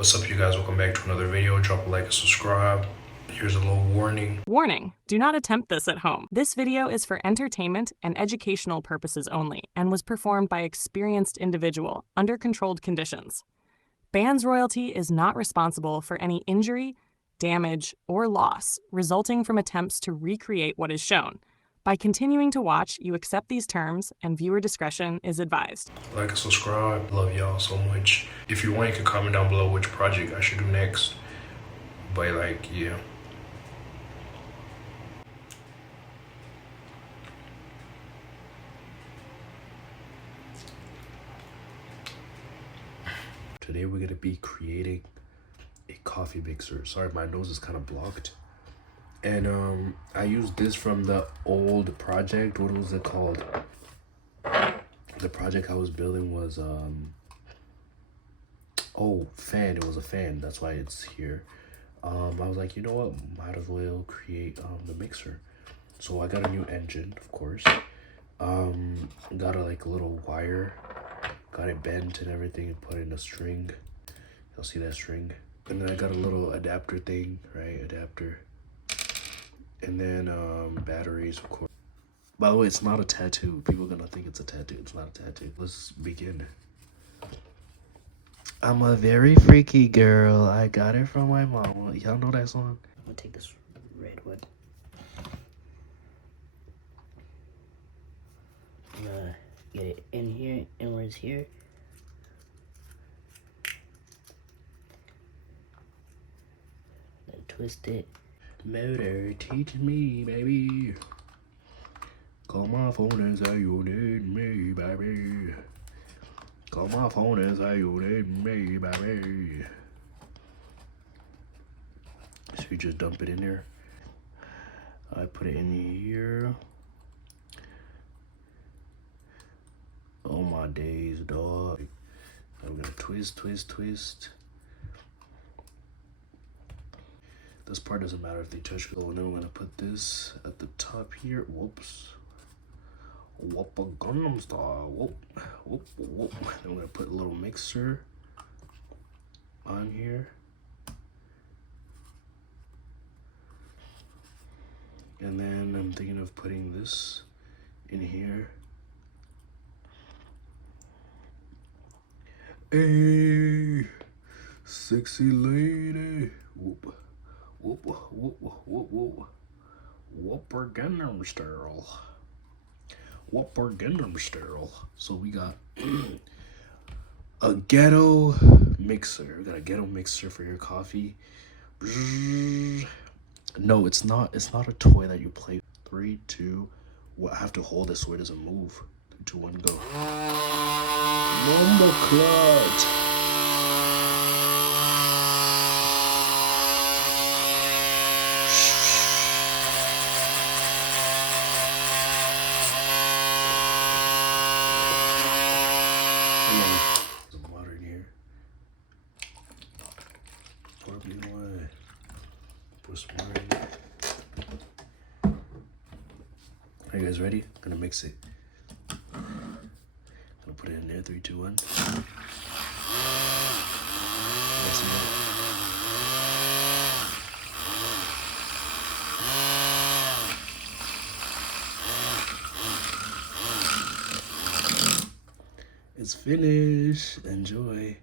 What's up, you guys? Welcome back to another video. Drop a like and subscribe. Here's a little warning. Warning, do not attempt this at home. This video is for entertainment and educational purposes only and was performed by experienced individual under controlled conditions. Band's royalty is not responsible for any injury, damage, or loss resulting from attempts to recreate what is shown. By continuing to watch, you accept these terms and viewer discretion is advised. Like and subscribe. Love y'all so much. If you want, you can comment down below which project I should do next. But yeah. Today we're gonna be creating a coffee mixer. Sorry, my nose is kind of blocked. And I used this from the old project. What was it called? The project I was building was fan. It was a fan. That's why it's here. I was like, you know what? Might as well create the mixer. So I got a new engine, of course. Got a little wire. Got it bent and everything and put in a string. You'll see that string. And then I got a little adapter thing, right? Adapter. And then batteries, of course. By the way, it's not a tattoo. People are gonna think it's a tattoo. It's not a tattoo. Let's begin. I'm a very freaky girl. I got it from my mama. Y'all know that song? I'm gonna take this red one. I'm gonna get it in here, inwards here. Then twist it. Motor, teach me, baby. Call my phone and say you need me, baby. Call my phone and say you need me, baby. So you just dump it in there. I put it in here. Oh my days, dog. I'm gonna twist, twist, twist. This part doesn't matter if they touch. And then we're gonna put this at the top here. Whoops. Whoop a Gangnam Style. Whoop. Whoop, whoop. Then we're gonna put a little mixer on here. And then I'm thinking of putting this in here. Hey, sexy lady. Whoop. Whoop, whoop, whoop, whoop. Whooper Gangnam Style. Whooper Gangnam Style. So we got a ghetto mixer. We got a ghetto mixer for your coffee. No, it's not. It's not a toy that you play. 3, 2. I have to hold this so it doesn't move. 3, 2, 1, go. Number clutch. Some water in here. Probably why. Put some water in there. Are you guys ready? I'm gonna mix it. Gonna put it in there. 3, 2, 1. Mix it up. It's finished. Enjoy.